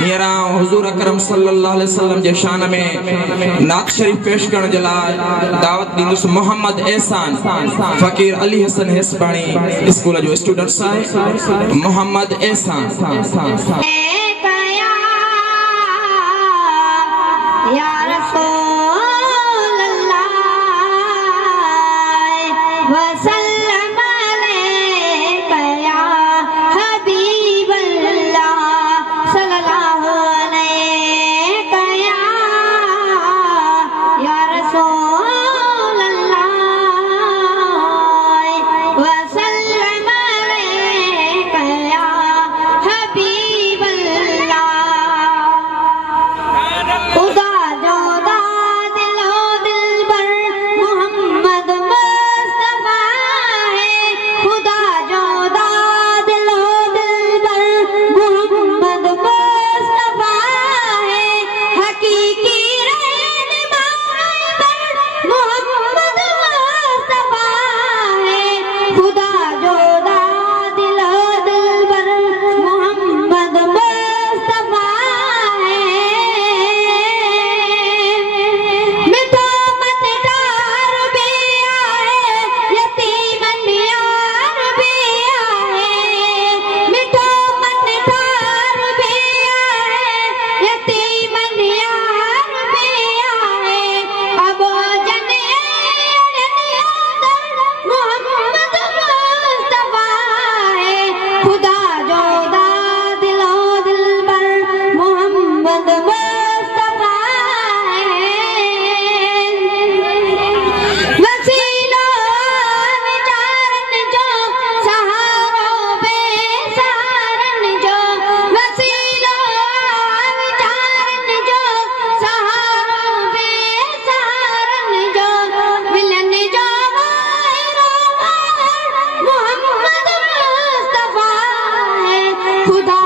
मेरा हुजूर अकरम सल्लल्लाहु अलैहि वसल्लम जे शान में नात शरीफ पेश करण जे लाइ दावत दींदुस मोहम्मद एहसान फकीर अली हसन हेसबाणी स्कूल जो स्टूडेंट्स आहे मोहम्मद एहसान। या रसूल अल्लाह वसल्लम अलैका या हबीब अल्लाह सल्लल्लाहु अलैका या रसूल अल्लाह वसल्लम अलैका या हबीब अल्लाह। खुदा